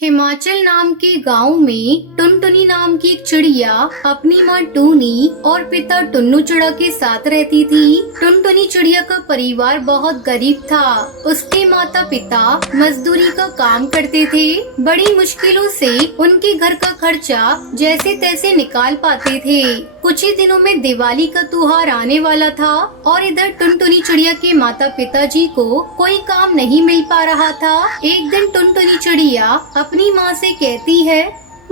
हिमाचल नाम के गांव में टुनटुनी नाम की एक चिड़िया अपनी माँ टूनी और पिता टुन्नू चिड़ा के साथ रहती थी। टुनटुनी चिड़िया का परिवार बहुत गरीब था। उसके माता पिता मजदूरी का काम करते थे। बड़ी मुश्किलों से उनके घर का खर्चा जैसे तैसे निकाल पाते थे। कुछ ही दिनों में दिवाली का त्योहार आने वाला था और इधर टुनटुनी चिड़िया के माता पिताजी को कोई काम नहीं मिल पा रहा था। एक दिन टुनटुनी चिड़िया अपनी माँ से कहती है,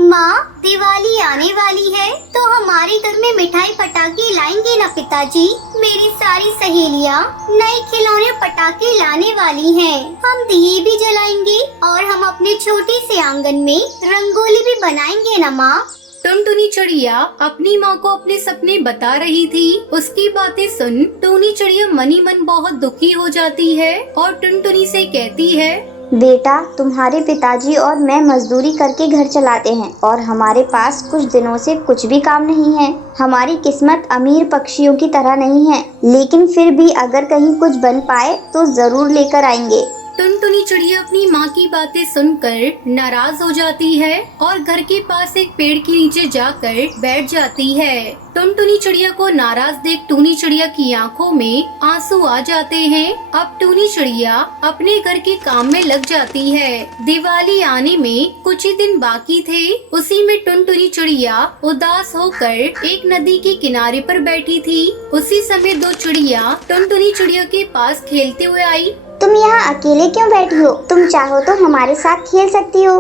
माँ, दिवाली आने वाली है तो हमारे घर में मिठाई पटाखे लाएंगे ना पिताजी। मेरी सारी सहेलियाँ नए खिलौने पटाखे लाने वाली हैं। हम दिए भी जलाएंगे और हम अपने छोटे से आंगन में रंगोली भी बनाएंगे ना माँ। टुनटुनी चिड़िया अपनी माँ को अपने सपने बता रही थी। उसकी बातें सुन टूनी चिड़िया मनी मन बहुत दुखी हो जाती है और टुनटुनी से कहती है, बेटा, तुम्हारे पिताजी और मैं मजदूरी करके घर चलाते हैं और हमारे पास कुछ दिनों से कुछ भी काम नहीं है। हमारी किस्मत अमीर पक्षियों की तरह नहीं है, लेकिन फिर भी अगर कहीं कुछ बन पाए तो जरूर लेकर आएंगे। टुनटुनी चिड़िया अपनी माँ की बातें सुनकर नाराज हो जाती है और घर के पास एक पेड़ के नीचे जाकर बैठ जाती है। टुनटुनी चिड़िया को नाराज देख टूनी चिड़िया की आंखों में आंसू आ जाते हैं। अब टूनी चिड़िया अपने घर के काम में लग जाती है। दिवाली आने में कुछ ही दिन बाकी थे। उसी में टुनटुनी चिड़िया उदास होकर एक नदी के किनारे पर बैठी थी। उसी समय दो चिड़िया टुनटुनी चिड़िया के पास खेलते हुए आई। तुम यहाँ अकेले क्यों बैठी हो? तुम चाहो तो हमारे साथ खेल सकती हो।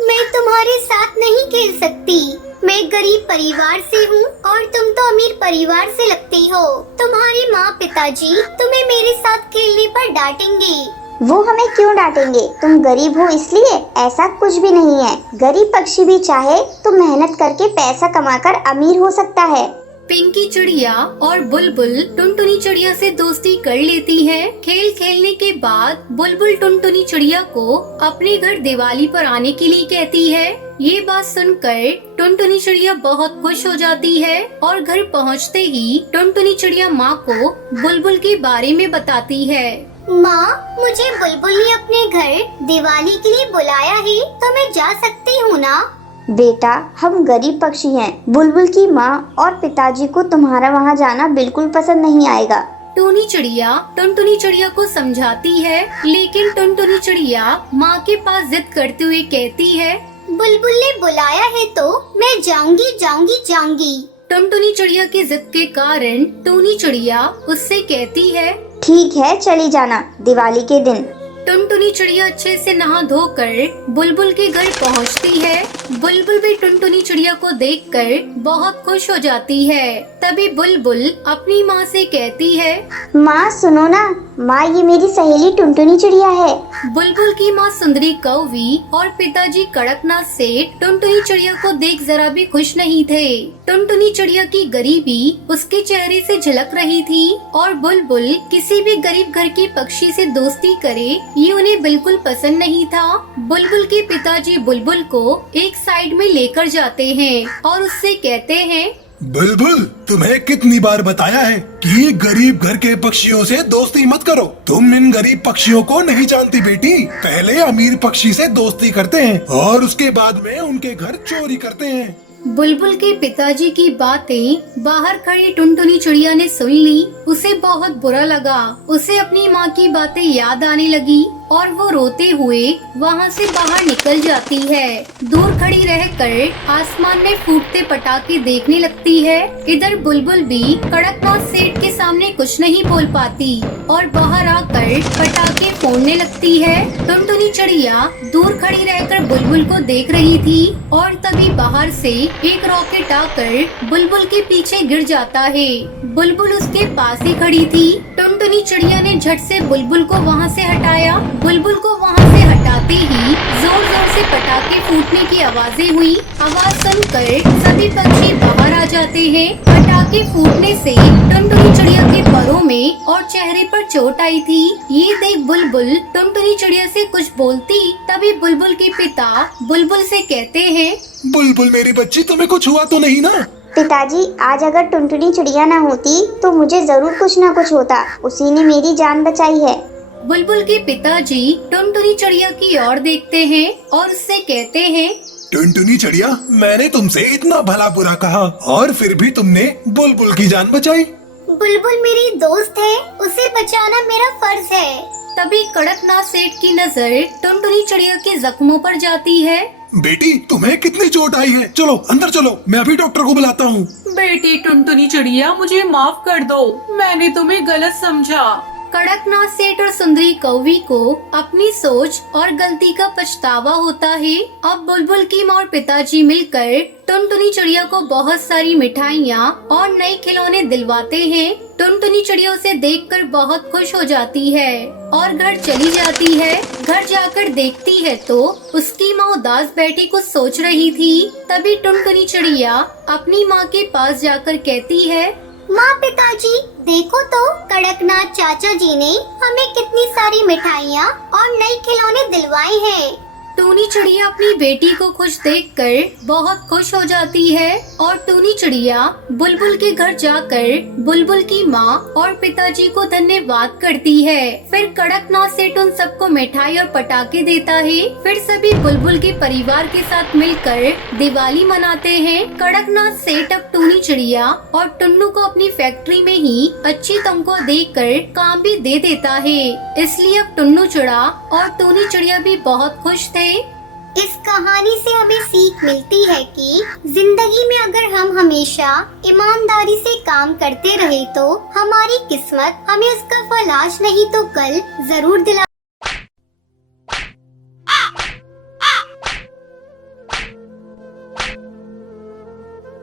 मैं तुम्हारे साथ नहीं खेल सकती। मैं गरीब परिवार से हूँ और तुम तो अमीर परिवार से लगती हो। तुम्हारी माँ पिताजी तुम्हें मेरे साथ खेलने पर डांटेंगे। वो हमें क्यों डांटेंगे? तुम गरीब हो इसलिए? ऐसा कुछ भी नहीं है। गरीब पक्षी भी चाहे तो मेहनत करके पैसा कमाकर अमीर हो सकता है। पिंकी चिड़िया और बुलबुल टुनटुनी चिड़िया से दोस्ती कर लेती है। खेल खेलने के बाद बुलबुल टुनटुनी चिड़िया को अपने घर दिवाली पर आने के लिए कहती है। ये बात सुनकर टुनटुनी चिड़िया बहुत खुश हो जाती है और घर पहुंचते ही टुनटुनी चिड़िया माँ को बुलबुल के बारे में बताती है। माँ, मुझे बुलबुल ने अपने घर दिवाली के लिए बुलाया है तो मैं जा सकती हूँ ना? बेटा, हम गरीब पक्षी हैं। बुलबुल की माँ और पिताजी को तुम्हारा वहाँ जाना बिल्कुल पसंद नहीं आएगा। टूनी चिड़िया टुनटुनी चिड़िया को समझाती है, लेकिन टुनटुनी चिड़िया माँ के पास जिद करते हुए कहती है, बुलबुल ने बुलाया है तो मैं जाऊंगी जाऊंगी जाऊंगी। टुनटुनी चिड़िया की जिद के कारण टूनी चिड़िया उससे कहती है, ठीक है, चली जाना दिवाली के दिन। टुनटुनी चिड़िया अच्छे से नहा धोकर बुलबुल के घर पहुंचती है। बुलबुल भी टुनटुनी चिड़िया को देखकर बहुत खुश हो जाती है। तभी बुलबुल अपनी माँ से कहती है, माँ सुनो ना, माँ ये मेरी सहेली टुनटुनी चिड़िया है। बुलबुल की माँ सुंदरी कौवी और पिताजी कड़कनाथ सेठ टुनटुनी चिड़िया को देख जरा भी खुश नहीं थे। टुनटुनी चिड़िया की गरीबी उसके चेहरे से झलक रही थी और बुलबुल किसी भी गरीब घर के पक्षी से दोस्ती करे ये उन्हें बिल्कुल पसंद नहीं था। बुलबुल के पिताजी बुलबुल को एक साइड में लेकर जाते हैं और उससे कहते हैं, बुलबुल, तुम्हें कितनी बार बताया है कि गरीब घर के पक्षियों से दोस्ती मत करो। तुम इन गरीब पक्षियों को नहीं जानती बेटी। पहले अमीर पक्षी से दोस्ती करते हैं और उसके बाद में उनके घर चोरी करते हैं। बुलबुल के पिताजी की बातें बाहर खड़ी टुनटुनी चिड़िया ने सुन ली। उसे बहुत बुरा लगा। उसे अपनी माँ की बातें याद आने लगी और वो रोते हुए वहाँ से बाहर निकल जाती है। दूर खड़ी रहकर आसमान में फूटते पटाखे देखने लगती है। इधर बुलबुल भी कड़कनाथ सेठ के सामने कुछ नहीं बोल पाती और बाहर आकर पटाखे फोड़ने लगती है। टुनटुनी चिड़िया दूर खड़ी रहकर बुलबुल को देख रही थी और तभी बाहर से एक रॉकेट आकर बुलबुल के पीछे गिर जाता है। बुलबुल उसके पास ही खड़ी थी। टुनटुनी चिड़िया ने झट से बुलबुल को वहाँ से हटाया। बुलबुल को वहाँ से हटाते ही जोर जोर से पटाखे फूटने की आवाजें हुई। आवाज सुनकर सभी पक्षी बाहर आ जाते हैं। पटाखे फूटने से टुनटुनी चिड़िया के पैरों में और चेहरे पर चोट आई थी। ये देख बुलबुल टुनटुनी चिड़िया से कुछ बोलती, तभी बुलबुल के पिता बुलबुल से कहते हैं, बुलबुल मेरी बच्ची, तुम्हें कुछ हुआ तो नहीं ना? पिताजी, आज अगर टुनटुनी चिड़िया ना होती तो मुझे जरूर कुछ ना कुछ होता। उसी ने मेरी जान बचाई है। बुलबुल के पिताजी टुनटुनी चिड़िया की ओर देखते हैं और उससे कहते हैं, टुनटुनी चिड़िया, मैंने तुमसे इतना भला बुरा कहा और फिर भी तुमने बुलबुल की जान बचाई। बुलबुल मेरी दोस्त है, उसे बचाना मेरा फर्ज है। तभी कड़कनाथ सेठ की नजर टुनटुनी चिड़िया के जख्मों पर जाती है। बेटी, तुम्हें कितनी चोट आई है? चलो अंदर चलो, मैं अभी डॉक्टर को बुलाता हूँ। बेटी टुनटुनी चिड़िया, मुझे माफ कर दो, मैंने तुम्हें गलत समझा। कड़कनाथ सेठ और सुंदरी कौवी को अपनी सोच और गलती का पछतावा होता है। अब बुलबुल की माँ और पिताजी मिलकर टुनटुनी चिड़िया को बहुत सारी मिठाइयाँ और नए खिलौने दिलवाते हैं। टुनटुनी चिड़िया उसे देखकर बहुत खुश हो जाती है और घर चली जाती है। घर जाकर देखती है तो उसकी माँ उदास बैठी कुछ सोच रही थी। तभी टुनटुनी चिड़िया अपनी माँ के पास जाकर कहती है, माँ, पिताजी, देखो तो कड़कनाथ चाचा जी ने हमें कितनी सारी मिठाइयाँ और नए खिलौने दिलवाए हैं। टूनी चिड़िया अपनी बेटी को खुश देखकर बहुत खुश हो जाती है और टूनी चिड़िया बुलबुल के घर जाकर बुलबुल की माँ और पिताजी को धन्यवाद करती है। फिर कड़कनाथ सेठ उन सबको मिठाई और पटाखे देता है। फिर सभी बुलबुल के परिवार के साथ मिलकर दिवाली मनाते हैं। कड़कनाथ सेठ अब टूनी चिड़िया और टुन्नू को अपनी फैक्ट्री में ही अच्छी तनख्वाह देकर काम भी दे देता है। इसलिए अब टुन्नू चिड़ा और टूनी चिड़िया भी बहुत खुश थे। इस कहानी से हमें सीख मिलती है कि जिंदगी में अगर हम हमेशा ईमानदारी से काम करते रहे तो हमारी किस्मत हमें उसका फल आज नहीं तो कल जरूर दिला।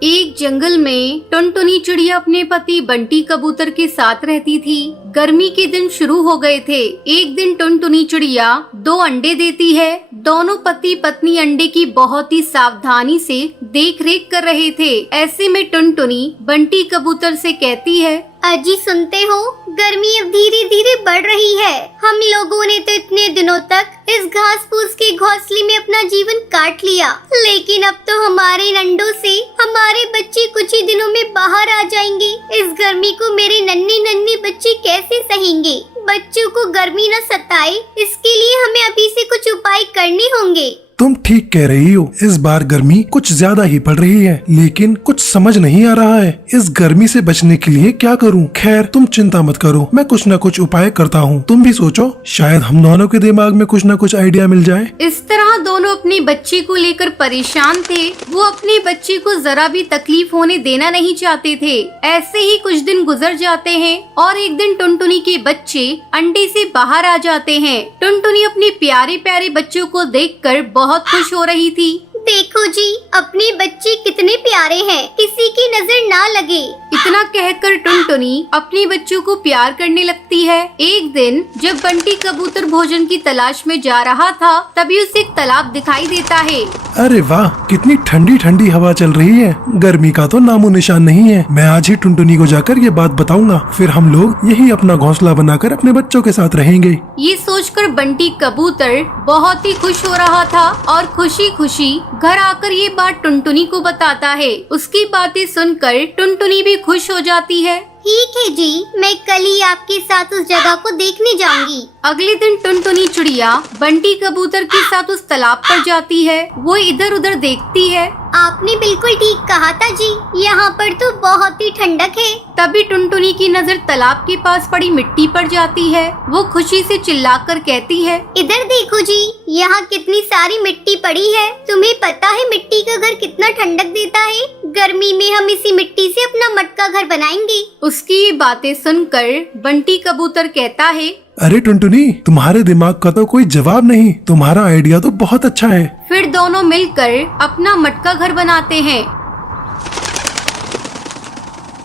एक जंगल में टुनटुनी चिड़िया अपने पति बंटी कबूतर के साथ रहती थी। गर्मी के दिन शुरू हो गए थे। एक दिन टुनटुनी चिड़िया 2 अंडे देती है। दोनों पति पत्नी अंडे की बहुत ही सावधानी से देख रेख कर रहे थे। ऐसे में टुनटुनी बंटी कबूतर से कहती है, अजी सुनते हो, गर्मी अब धीरे धीरे बढ़ रही है। हम लोगों ने तो इतने दिनों तक इस घास फूस के घोंसले में अपना जीवन काट लिया, लेकिन अब तो हमारे अंडों से हमारे बच्चे कुछ ही दिनों में बाहर आ जाएंगे। इस गर्मी को मेरे नन्हे नन्हे बच्चे कैसे सहेंगे? बच्चों को गर्मी न सताए, इसके लिए हमें अभी से कुछ उपाय करने होंगे। तुम ठीक कह रही हो, इस बार गर्मी कुछ ज्यादा ही पड़ रही है, लेकिन कुछ समझ नहीं आ रहा है इस गर्मी से बचने के लिए क्या करूं। खैर तुम चिंता मत करो, मैं कुछ न कुछ उपाय करता हूं। तुम भी सोचो, शायद हम दोनों के दिमाग में कुछ न कुछ आइडिया मिल जाए। इस तरह दोनों अपनी बच्ची को लेकर परेशान थे। वो अपनी बच्ची को जरा भी तकलीफ होने देना नहीं चाहते थे। ऐसे ही कुछ दिन गुजर जाते हैं और एक दिन टुनटुनी के बच्चे अंडे से बाहर आ जाते हैं। टुनटुनी अपने प्यारे प्यारे बच्चों को देखकर बहुत खुश हो रही थी। देखो जी, अपने बच्चे कितने प्यारे हैं, किसी की नजर ना लगे। इतना कहकर टुनटुनी अपने बच्चों को प्यार करने लगती है। एक दिन जब बंटी कबूतर भोजन की तलाश में जा रहा था, तभी उसे एक तालाब दिखाई देता है। अरे वाह, कितनी ठंडी ठंडी हवा चल रही है। गर्मी का तो नामो निशान नहीं है। मैं आज ही टुनटुनी को जाकर ये बात बताऊंगा, फिर हम लोग यही अपना घोंसला बनाकर अपने बच्चों के साथ रहेंगे। ये सोचकर बंटी कबूतर बहुत ही खुश हो रहा था और खुशी खुशी घर आकर ये बात टुनटुनी को बताता है। उसकी बातें सुनकर टुनटुनी भी खुश हो जाती है। ठीक है जी, मैं कल ही आपके साथ उस जगह को देखने जाऊंगी। अगले दिन टुनटुनी चिड़िया बंटी कबूतर के साथ उस तालाब पर जाती है। वो इधर उधर देखती है। आपने बिल्कुल ठीक कहा था जी, यहाँ पर तो बहुत ही ठंडक है। तभी टुनटुनी की नजर तालाब के पास पड़ी मिट्टी पर जाती है। वो खुशी से चिल्लाकर कहती है, इधर देखो जी, यहाँ कितनी सारी मिट्टी पड़ी है। तुम्हें पता है मिट्टी का घर कितना ठंडक देता है? गर्मी में हम इसी मिट्टी से अपना मटका घर बनाएंगे। उसकी ये बातें सुनकर बंटी कबूतर कहता है, अरे टुनटुनी, तुम्हारे दिमाग का तो कोई जवाब नहीं। तुम्हारा आइडिया तो बहुत अच्छा है। फिर दोनों मिलकर अपना मटका घर बनाते हैं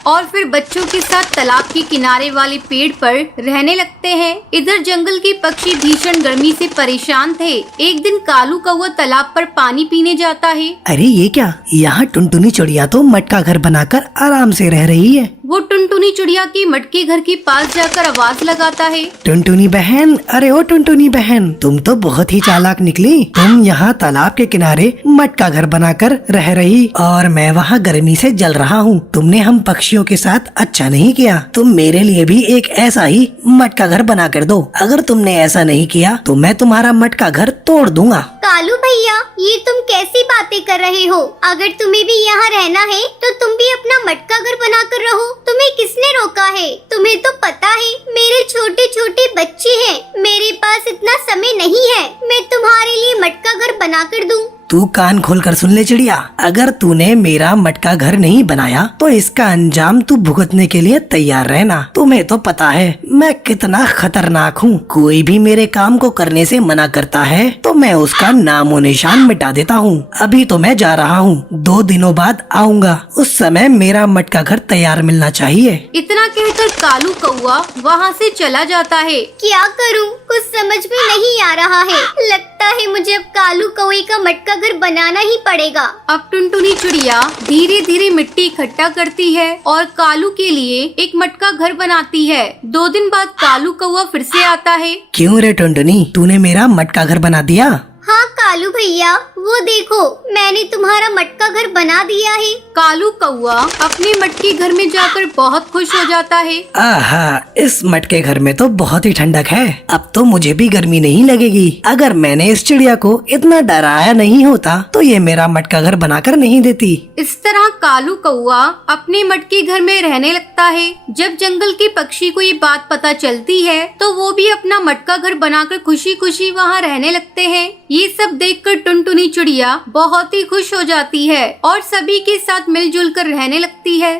और फिर बच्चों के साथ तालाब के किनारे वाले पेड़ पर रहने लगते हैं। इधर जंगल के पक्षी भीषण गर्मी से परेशान थे। एक दिन कालू कौवा तालाब पर पानी पीने जाता है। अरे ये क्या, यहाँ टुनटुनी चिड़िया तो मटका घर बनाकर आराम से रह रही है। वो टुनटुनी चिड़िया की मटके घर के पास जाकर आवाज लगाता है। टुनटुनी बहन, अरे ओ टुनटुनी बहन, तुम तो बहुत ही चालाक निकली। तुम यहाँ तालाब के किनारे मटका घर बनाकर रह रही और मैं वहाँ गर्मी से जल रहा हूँ। तुमने हम पक्षियों के साथ अच्छा नहीं किया। तुम मेरे लिए भी एक ऐसा ही मटका घर बना कर दो। अगर तुमने ऐसा नहीं किया तो मैं तुम्हारा मटका घर तोड़ दूंगा। कालू भैया, ये तुम कैसी बातें कर रहे हो? अगर तुम्हें भी यहाँ रहना है तो तुम भी अपना मटका घर बना कर रहो। तुम्हें किसने रोका है? तुम्हें तो पता है मेरे छोटे छोटे बच्चे हैं, मेरे पास इतना समय नहीं है मैं तुम्हारे लिए मटका घर बना कर दूं। तू कान खोल कर सुन ले चिड़िया, अगर तूने मेरा मटका घर नहीं बनाया तो इसका अंजाम तू भुगतने के लिए तैयार रहना। तुम्हें तो पता है मैं कितना खतरनाक हूँ। कोई भी मेरे काम को करने से मना करता है तो मैं उसका नामो निशान मिटा देता हूँ। अभी तो मैं जा रहा हूँ, 2 दिनों बाद आऊँगा। उस समय मेरा मटका घर तैयार मिलना चाहिए। इतना कहकर कालू कौआ वहाँ से चला जाता है। क्या करूं? कुछ समझ में नहीं आ रहा है। लगता है मुझे अब कालू कौवे का मटका घर बनाना ही पड़ेगा। अब टुनटुनी चिड़िया धीरे धीरे मिट्टी इकट्ठा करती है और कालू के लिए एक मटका घर बनाती है। 2 दिन बाद कालू कौवा फिर से आता है। क्यों रे टुनटुनी, तूने मेरा मटका घर बना दिया? हाँ कालू भैया, वो देखो मैंने तुम्हारा मटका घर बना दिया है। कालू कौवा अपने मटके घर में जाकर बहुत खुश हो जाता है। आहा, इस मटके घर में तो बहुत ही ठंडक है। अब तो मुझे भी गर्मी नहीं लगेगी। अगर मैंने इस चिड़िया को इतना डराया नहीं होता तो ये मेरा मटका घर बनाकर नहीं देती। इस तरह कालू कौवा अपने मटके घर में रहने लगता है। जब जंगल के पक्षी को ये बात पता चलती है तो वो भी अपना मटका घर बनाकर खुशी खुशी वहाँ रहने लगते हैं। ये सब देखकर टुनटुनी चिड़िया बहुत ही खुश हो जाती है और सभी के साथ मिलजुल कर रहने लगती है।